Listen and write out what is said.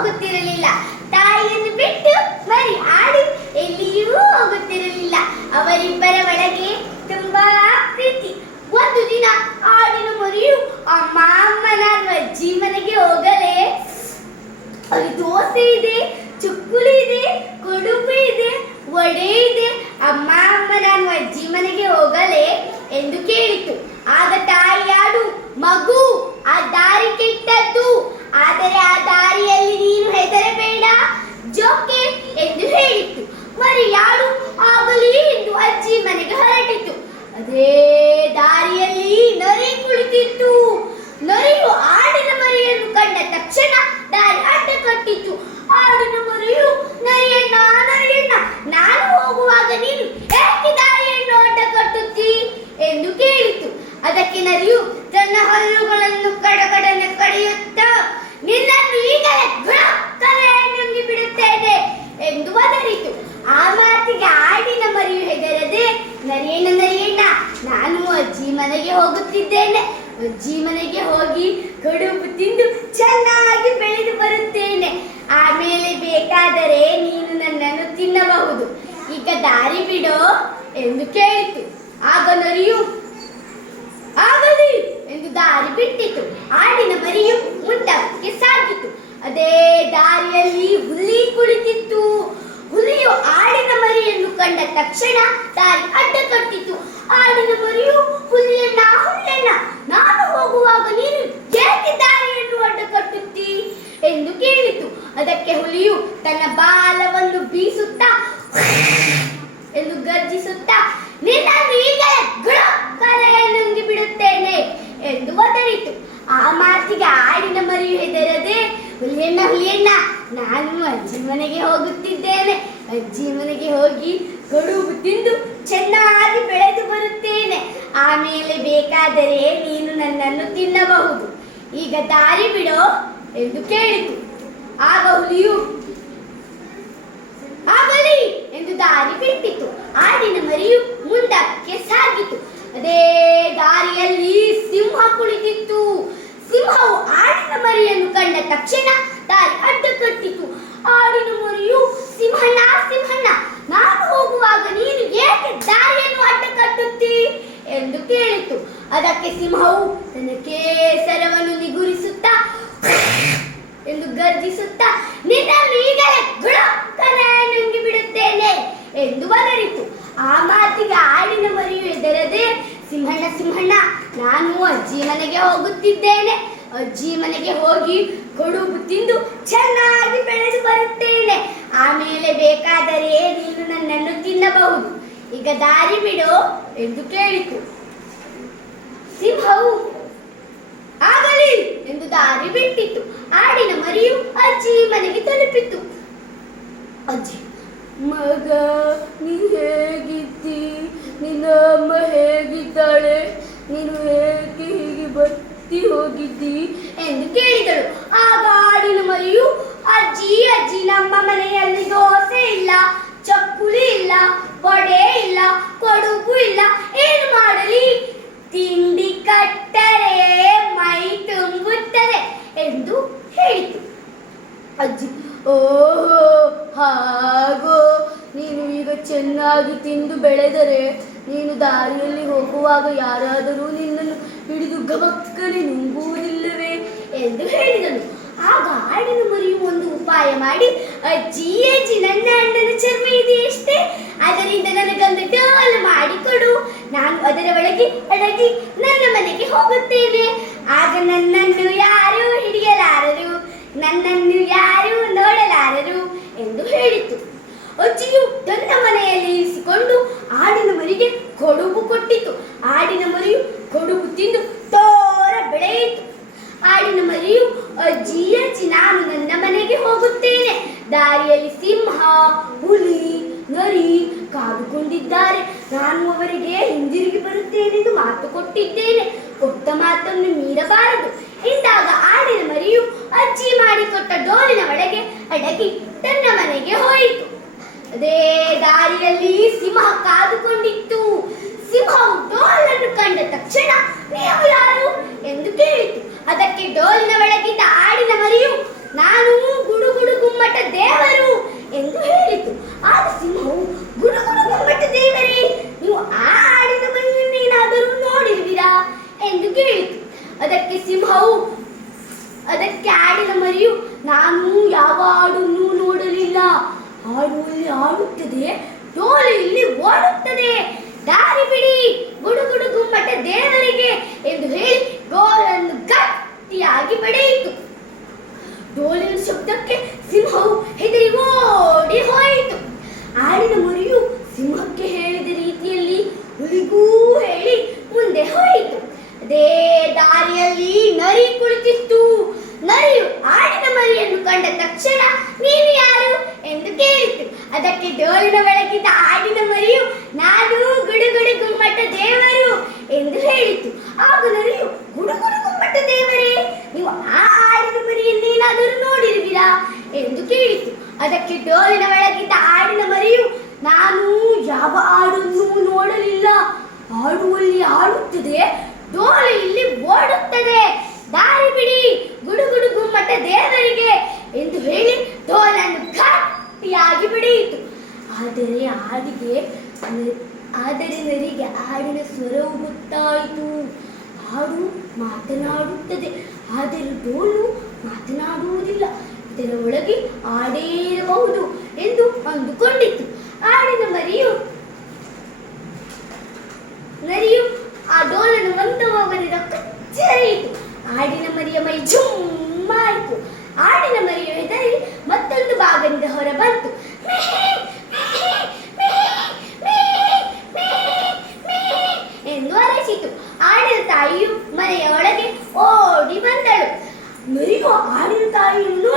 ಹೋಗುತ್ತಿರಲಿಲ್ಲ. ತಾಯಿಯನ್ನು ಬಿಟ್ಟು ಮರಿ ಆಡು ಎಲ್ಲಿಯೂ ಹೋಗುತ್ತಿರಲಿಲ್ಲ. ಅವರಿಬ್ಬರ ಒಳಗೆ ತುಂಬಾ ಪ್ರೀತಿ. ಒಂದು ದಿನ ಆಡಿನ ಮರಿಯು ಅಮ್ಮ ನಾನು ಅಜ್ಜಿ ಮನೆಗೆ ಹೋಗಲೇ, ಅಲ್ಲಿ ದೋಸೆ ಇದೆ, ಚುಕ್ಕುಲಿ ಇದೆ, ಕಡುಬು ಇದೆ, ವಡೆ ಇದೆ. ಅಮ್ಮ ನಾನು ಅಜ್ಜಿ ಮನೆಗೆ ಹೋಗಲೇ ಎಂದು ಕೇಳಿತು. ಆಗ ತಾಯಿ ಆಡು, ಮಗು ಆ ದಾರಿ ಕೆಟ್ಟದ್ದು, ಆದರೆ ಆ ದಾರಿಯಲ್ಲಿ ನೀನು ಹೆದರಬೇಡ, ಜೋಕೆ ಎಂದು ಹೇಳಿತು. ಮರಿಯಾಡು ಆಗಲಿ ಎಂದು ಅಜ್ಜಿ ಮನೆಗೆ ಹೊರಟಿತು. ಅದೇ ದಾರಿಯಲ್ಲಿ ನರಿ ಕುಳಿತಿತ್ತು. ನರಿಯು ಆಡಿನ ಮರಿಯನ್ನು ಕಂಡ ತಕ್ಷಣ ದಾರಿ ಅಡ್ಡ ಕಟ್ಟಿತು. ಆಡಿನ ಮರಿಯು ನರಿಯಣ್ಣ ನರಿಯಣ್ಣ, ನಾನು ಹೋಗುವಾಗ ನೀನು ಏಕೆ ದಾರಿಯನ್ನು ಅಡ್ಡ ಕಟ್ಟುತ್ತಿ ಎಂದು ಕೇಳಿತು. ಅದಕ್ಕೆ ನರಿಯು ತನ್ನ ಹಲ್ಲುಗಳನ್ನು ಕಡಕಡನೆ ಕಡಿಯುತ್ತಾ, ನಿನ್ನನ್ನು ಈಗಲೇ ನುಂಗಿ ಬಿಡುತ್ತೇನೆ ಎಂದು ಒದರಿತು. ಆ ಮಾತಿಗೆ ಆಡಿನ ಮರಿಯು ಹೆದರದೆ, ನರಿಯಣ್ಣ ನರಿಯಣ್ಣ, ನಾನು ಅಜ್ಜಿ ಮನೆಗೆ ಹೋಗುತ್ತಿದ್ದೇನೆ. ಅಜ್ಜಿ ಮನೆಗೆ ಹೋಗಿ ಕಡುಬು ತಿಂದು ಚೆನ್ನಾಗಿ ಬೆಳೆದು ಬರುತ್ತೇನೆ. ಆಮೇಲೆ ಬೇಕಾದರೆ ನೀನು ನನ್ನನ್ನು ತಿನ್ನಬಹುದು. ಈಗ ದಾರಿ ಬಿಡೋ ಎಂದು ಕೇಳಿತು. ಆಗ ನರಿಯು ಆಗಲಿ ಎಂದು ದಾರಿ ಬಿಟ್ಟಿತು. ಆಡಿನ ಮರಿಯು ಮುಂದಕ್ಕೆ ಸಾಗಿತು. ಅದೇ ದಾರಿಯಲ್ಲಿ ಹುಲಿ ಕುಳಿತಿತ್ತು. ಹುಲಿಯು ಆಡಿನ ಮರಿಯನ್ನು ಕಂಡ ತಕ್ಷಣ ದಾರಿ ಅಡ್ಡ ಕಟ್ಟಿತು. ಆಡಿನ ಮರಿಯು ಹುಲಿಯಣ್ಣ ಹುಲಿಯಣ್ಣ, ನಾನು ಹೋಗುವಾಗ ನೀನು ಏಕೆ ದಾರಿಯನ್ನು ಅಡ್ಡ ಕಟ್ಟುತ್ತಿ ಎಂದು ಕೇಳಿತು. ಅದಕ್ಕೆ ಹುಲಿಯು ತನ್ನ ಬಾಲವನ್ನು ಬೀಸುತ್ತಾ ಎಂದು ಗರ್ಜಿಸುತ್ತಾ, ನಿನ್ನನ್ನು ಈಗಲೇ ನುಂಗಿ ಬಿಡುತ್ತೇನೆ ಎಂದು ಒದರಿತು. ಆ ಮಾತಿಗೆ ಆಡಿನ ಮರಿಯು ಹೆದರದೆ, ಹುಲಿಯಣ್ಣ ಹುಲಿಯಣ್ಣ, ನಾನು ಅಜ್ಜಿ ಮನೆಗೆ ಹೋಗುತ್ತಿದ್ದೇನೆ. ಅಜ್ಜಿ ಮನೆಗೆ ಹೋಗಿ ಕಡುಬು ತಿಂದು ಚೆನ್ನಾಗಿ ಬೆಳೆದು ಬರುತ್ತೇನೆ. ಆಮೇಲೆ ಬೇಕಾದರೆ ನೀನು ನನ್ನನ್ನು ತಿನ್ನಬಹುದು. ಈಗ ದಾರಿ ಬಿಡೋ ಎಂದು ಕೇಳಿತು. ಆಗ ಹುಲಿಯು ಆಗಲಿ ಎಂದು ದಾರಿ ಬಿಟ್ಟಿತು. ಆಡಿನ ಮರಿಯು ಮುಂದಕ್ಕೆ ಸಾಗಿತು. ಅದೇ ದಾರಿಯಲ್ಲಿ ಸಿಂಹ ಕುಳಿತಿತ್ತು. ಸಿಂಹವು ಆಡಿನ ಮರಿಯನ್ನು ಕಂಡ ತಕ್ಷಣ ದಾರಿ ಅಡ್ಡ ಕಟ್ಟಿತು. ಆಡಿನ ಮರಿಯು ಸಿಂಹಣ್ಣ ಸಿಂಹಣ್ಣ, ನಾನು ಹೋಗುವಾಗ ನೀನು ಏಕೆ ದಾರಿಯನ್ನು ಅಡ್ಡ ಕಟ್ಟುತ್ತಿ ಎಂದು ಕೇಳಿತು. ಅದಕ್ಕೆ ಸಿಂಹವು ತನ್ನ ಕೇಸರವನ್ನು ನಿಗುರಿಸುತ್ತಾ ಎಂದು ಗರ್ಜಿಸುತ್ತಾ, ನಿನ್ನನ್ನು ಈಗಲೇ ನುಂಗಿ ಬಿಡುತ್ತೇನೆ ಎಂದು ಒದರಿತು. ಆ ಮಾತಿಗೆ ಆಡಿನ ಮರಿಯು ಹೆದರದೆ, ಸಿಂಹಣ್ಣ ಸಿಂಹಣ್ಣ, ನಾನು ಅಜ್ಜಿ ಮನೆಗೆ ಹೋಗುತ್ತಿದ್ದೇನೆ. ಅಜ್ಜಿ ಮನೆಗೆ ಹೋಗಿ ಕಡುಬು ತಿಂದು ಚೆನ್ನಾಗಿ ಬೆಳೆದು ಬರುತ್ತೇನೆ. ಆಮೇಲೆ ಬೇಕಾದರೆ ನೀನು ನನ್ನನ್ನು ತಿನ್ನಬಹುದು. ಈಗ ದಾರಿ ಬಿಡೋ ಎಂದು ಕೇಳಿತು. ಸಿಂಹವು ಆಗಲಿ ಎಂದು ದಾರಿ ಬಿಟ್ಟಿತು. ಆಡಿನ ಮರಿಯು ಅಜ್ಜಿ ಮನೆಗೆ ತಲುಪಿತು. ಅಜ್ಜಿ, ಮಗ ನೀ ಹೇಗಿದ್ದಿ? ನಿನ್ನ ಅಮ್ಮ ಹೇಗಿದ್ದಾಳೆ? ನೀನು ಏಕೆ ಹೀಗೆ ಬತ್ತಿ ಹೋಗಿದ್ದಿ ಎಂದು ಕೇಳಿದಳು. ಆಗ ಆಡಿನ ಮರಿಯು, ಅಜ್ಜಿ ಅಜ್ಜಿ, ನಮ್ಮ ಮನೆಯಲ್ಲಿ ದೋಸೆ ಇಲ್ಲ, ಚಕ್ಕುಲಿ ಇಲ್ಲ, ವಡೆ ಇಲ್ಲ, ಕಡುಬು ಇಲ್ಲ, ಏನು ಮಾಡಲಿ? ತಿಂಡಿ ಕಟ್ಟರೆ ಮೈ ತುಂಬುತ್ತದೆ ಎಂದು ಹೇಳಿತು. ಅಜ್ಜಿ, ಓಹೋ ಹಾಗೋ, ನೀನು ಈಗ ಚೆನ್ನಾಗಿ ತಿಂದು ಬೆಳೆದರೆ ನೀನು ದಾರಿಯಲ್ಲಿ ಹೋಗುವಾಗ ಯಾರಾದರೂ ನಿನ್ನನ್ನು ಹಿಡಿದು ಗಮಕ್ಕನೆ ನುಂಗುವುದಿಲ್ಲವೇ ಎಂದು ಹೇಳಿದನು. ಆಗ ಆಡಿನ ಮರಿಯು ಒಂದು ಉಪಾಯ ಮಾಡಿ, ಅಜ್ಜಿ ಅಜ್ಜಿ, ನನ್ನ ಅಣ್ಣನ ಚರ್ಮ ಇದೆಯಷ್ಟೇ, ಅದರಿಂದ ನನಗೊಂದು ಡೋಲು ಮಾಡಿಕೊಡು. ನಾನು ಅದರ ಒಳಗೆ ಅಡಗಿ ನನ್ನ ಮನೆಗೆ ಹೋಗುತ್ತೇನೆ. ಆಗ ನನ್ನನ್ನು ಯಾರೂ ಹಿಡಿಯಲಾರರು, ನನ್ನನ್ನು ಯಾರೂ ನೋಡಲಾರರು ಎಂದು ಹೇಳಿತು. ಅಜ್ಜಿಯು ತನ್ನ ಮನೆಯಲ್ಲಿ ಇರಿಸಿಕೊಂಡು ಆಡಿನ ಮರಿಗೆ ಕಡುಬು ಕೊಟ್ಟಿತು. ಆಡಿನ ಮರಿಯು ಕಡುಬು ತಿಂದು ತೋರ ಬೆಳೆಯಿತು. ಆಡಿನ ಮರಿಯು, ಅಜ್ಜಿ ಅಜ್ಜಿ, ನಾನು ನನ್ನ ಮನೆಗೆ ಹೋಗುತ್ತೇನೆ. ದಾರಿಯಲ್ಲಿ ಸಿಂಹ, ಹುಲಿ, ನರಿ ಕಾದುಕೊಂಡಿದ್ದಾರೆ. ನಾನು ಅವರಿಗೆ ಹಿಂದಿರುಗಿ ಬರುತ್ತೇನೆಂದು ಮಾತು ಕೊಟ್ಟಿದ್ದೇನೆ. ಕೊಟ್ಟ ಮಾತನ್ನು ಮೀರಬಾರದು ಎಂದಾಗ ಆಡಿನ ಮರಿಯು ಅಜ್ಜಿ ಮಾಡಿಕೊಟ್ಟ ಡೋಲಿನ ಒಳಗೆ ಅಡಗಿ ತನ್ನ ಮನೆಗೆ ಹೋಯಿತು. ಅದೇ ದಾರಿಯಲ್ಲಿ ಸಿಂಹ ಕಾದುಕೊಂಡಿತ್ತು. ಸಿಂಹವು ಡೋಲನ್ನು ಕಂಡ ತಕ್ಷಣ, ನೀವು ಯಾರು ಎಂದು ಕೇಳಿತು. ಅದಕ್ಕೆ ಡೋಲಿನ ಒಳಗಿದ್ದ ಆಡಿನ ಮರಿಯು, ನಾನು ಗುಡುಗು ಹಾಕಿದ್ದಕ್ಕೆ ಸಿಂಹವು ಹೆದರಿ ಓಡಿ ಹೋಯಿತು. ಆಡಿನ ಮರಿಯು ಸಿಂಹಕ್ಕೆ ಹೇಳಿದ ರೀತಿಯಲ್ಲಿ ಹುಲಿಗೂ ಹೇಳಿ ಮುಂದೆ ಹೋಯಿತು. ಅದೇ ದಾರಿಯಲ್ಲಿ ನರಿ ಕುಳಿತಿತ್ತು. ನರಿಯು ಆಡಿನ ಮರಿಯನ್ನು ಕಂಡ ತಕ್ಷಣ ನೀನು ಯಾರು ಎಂದು ಕೇಳಿತು. ಅದಕ್ಕೆ ಡೋಲಿನ ಬೆಳಗಿದ್ದ ಆಡಿನ ಮರಿಯು ನಾನು ಗುಡುಗುಡು ಗುಮ್ಮಟ ದೇವರು ಎಂದು ಹೇಳಿತು. ಆಗ ನರಿಯು ಗುಡುಗುಡು ಗುಮ್ಮಟ ದೇವರೇ, ನೀವು ಆ ಆಡಿನ ಮರಿಯನ್ನೇನಾದರೂ ನೋಡಿರುವಿರಾ ಎಂದು ಕೇಳಿತು. ಅದಕ್ಕೆ ಡೋಲಿನ ಬೆಳಗಿದ್ದ ಆಡಿನ ಮರಿಯು ನಾನು ಯಾವ ಆಡನ್ನು ನೋಡಲಿಲ್ಲ. ಆಡುವಲ್ಲಿ ಆಡುತ್ತದೆ, ಡೋಲು ಇಲ್ಲಿ ಓಡುತ್ತದೆ, ದಾರಿ ಬಿಡಿ ಗುಡುಗುಡು ಗುಮ್ಮಟ ದೇವರಿಗೆ ಎಂದು ಹೇಳಿ ಡೋಲನ್ನು ಗಟ್ಟಿಯಾಗಿ ಬಿಡಿಯಿತು. ಆದರೆ ನರಿಗೆ ಆಡಿನ ಸ್ವರವು ಗೊತ್ತಾಯಿತು. ಆಡು ಮಾತನಾಡುತ್ತದೆ, ಆದರೆ ಡೋಲು ಮಾತನಾಡುವುದಿಲ್ಲ. ಇದರ ಒಳಗೆ ಆಡೇ ಇರಬಹುದು ಎಂದು ಅಂದುಕೊಂಡಿತ್ತು. ಆಡಿನ ನರಿಯು ಆ ಡೋಲನ್ನು ಮಂದವಾಗಲಿದ ಕಚ್ಚರಿಯಿತು. ಆಡಿನ ಮರಿಯ ಮೈ ಜುಮ್ಮಾಯಿತು. ಆಡಿನ ಮರಿಯ ಹೆದರಿ ಮತ್ತೊಂದು ಭಾಗದಿಂದ ಹೊರ ಬಂತು. ಎಂದು ಅರಚಿತು. ಆಡಿನ ತಾಯಿಯು ಮನೆಯ ಒಳಗೆ ಓಡಿ ಬಂದಳು. ಮರಿಯು ಆಡಿನ ತಾಯಿಯನ್ನು